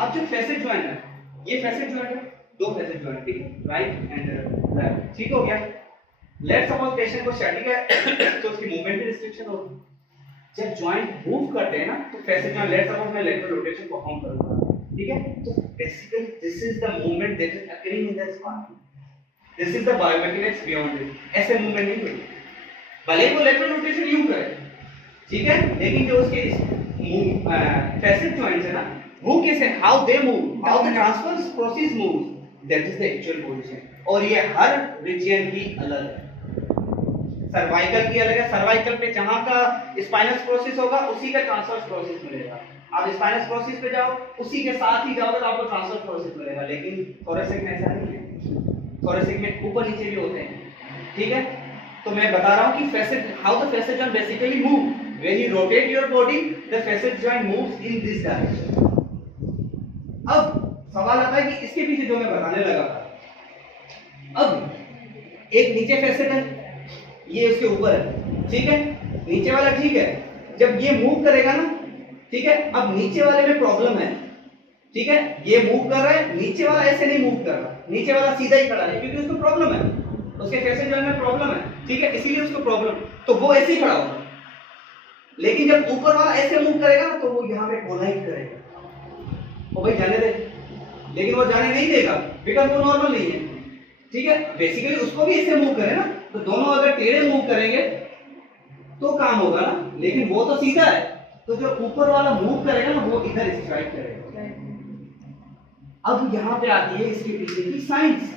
अब जो facet joint है, ये फैसेट जॉइंट है, दो फैसेट जॉइंट, ठीक है, राइट एंड लेफ्ट, ठीक हो गया। लेट्स सपोज पेशेंट को स्टैटिक है तो उसकी मूवमेंट में रिस्ट्रिक्शन होगी। जब जॉइंट मूव करते हैं ना तो फैसेट जॉइंट, लेट्स सपोज मैं लेटरल रोटेशन परफॉर्म करूंगा, ठीक है, तो basically this is the movement that is occurring in the spine, this is the biomechanics beyond it. ऐसे मूवमेंट नहीं होगी, भले ही वो लेटरल रोटेशन यूं करे, ठीक है, लेकिन जो उसके फैसेट जॉइंट्स है ना, वो कैसे, how they move, how the transverse process moves, that is the actual position. और ये हर रीजन की अलग है। सर्वाइकल की अलग है, सर्वाइकल पे जहां का स्पाइनस प्रोसेस होगा उसी का ट्रांसवर्स प्रोसेस मिलेगा। आप स्पाइनस प्रोसेस पे जाओ, उसी के साथ ही जाओगे तो आपको ट्रांसवर्स प्रोसेस मिलेगा। लेकिन थोरेसिक में ऐसा नहीं है, थोरेसिक में ऊपर नीचे भी होते हैं, ठीक है। तो मैं बता रहा हूं कि facet, how the facet joint basically move, when you rotate your body the facet joint moves in this direction. अब सवाल आता है कि इसके पीछे जो मैं बताने लगा था, अब एक नीचे फैसेट है, ये उसके ऊपर है, ठीक है, नीचे वाला ठीक है, जब ये मूव करेगा ना, ठीक है, अब नीचे वाले में प्रॉब्लम है, ठीक है, ये मूव कर रहा है, नीचे वाला ऐसे नहीं मूव कर रहा, नीचे वाला सीधा ही खड़ा है क्योंकि उसको प्रॉब्लम है, उसके फैसेट जॉइंट में प्रॉब्लम है, ठीक है, इसीलिए उसको प्रॉब्लम, तो वो ऐसे ही खड़ा होगा। लेकिन जब ऊपर वाला ऐसे मूव करेगा तो वो यहाँ पे कोलाइड करेगा, वो भाई जाने दे, लेकिन वो जाने नहीं देगा बिकॉज वो नॉर्मल नहीं है, ठीक है। बेसिकली उसको भी ऐसे मूव करे ना, तो दोनों अगर टेढ़े मूव करेंगे तो काम होगा ना, लेकिन वो तो सीधा है, तो जो ऊपर वाला मूव करेगा ना वो इधर स्ट्राइक करेगा। अब यहाँ पे आती है इसके पीछे की साइंस।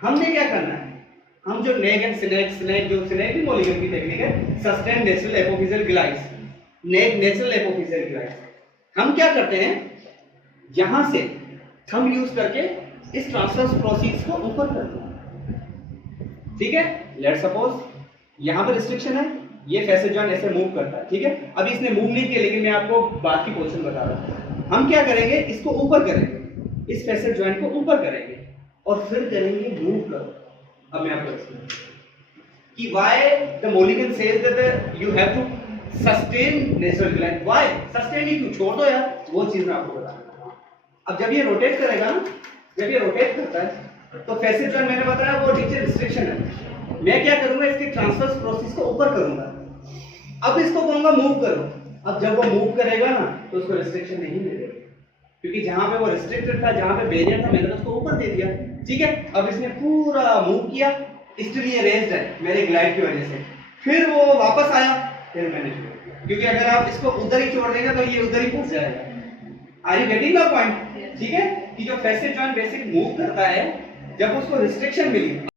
हमने क्या करना है, हम जो नेक एंड स्नेक जो स्नेक की मॉलिक्यूल की टेक्निक है, सस्टेन नेचुरल एपोफिजियल ग्लाइस, नेक नेचुरल एपोफिजियल ग्लाइस, हम क्या करते हैं, यहां से थंब यूज करके इस ट्रांसवर्स प्रोसेस को ऊपर करते हैं, ठीक है। लेट्स सपोज यहां पर रिस्ट्रिक्शन है, ये फैसेट जॉइंट ऐसे मूव करता है, ठीक है, अभी इसने मूव नहीं किया लेकिन मैं आपको बात की पोजीशन बता रहा हूं। हम क्या करेंगे, इसको ऊपर करेंगे, इस फैसेट जॉइंट को ऊपर करेंगे और फिर करेंगे मूव करो। अब मैं आपको एक्सप्लेन कि व्हाई द मोलिकन says that you have to sustain natural glide, why sustain ही क्यों, छोड़ दो यार, वो चीज मैं आपको बता रहा हूं। अब जब ये रोटेट करेगा ना, जब ये रोटेट करता है तो फैसेट जॉइंट मैंने बताया वो नीचे रिस्ट्रिक्शन है, मैं क्या करूंगा, इसके ट्रांसवर्स प्रोसेस को ऊपर करूंगा, अब इसको कहूंगा मूव करो। अब जब वो मूव करेगा ना तो उसको रिस्ट्रिक्शन नहीं मिलेगा, क्योंकि जहां पे वो रिस्ट्रिक्टेड था, जहां पे बैरियर था, मैंने उसको ऊपर दे दिया, ठीक है। अब इसने पूरा मूव किया, इसलिए रेज्ड है मेरे ग्लाइड की वजह से, फिर वो वापस आया, फिर मैंने छोड़ दिया, क्योंकि अगर आप इसको उधर ही छोड़ देंगे तो ये उधर ही फंस जाएगा। Are you getting the point, ठीक है, कि जो फैसेट जॉइंट बेसिक मूव करता है, जब उसको रिस्ट्रिक्शन मिली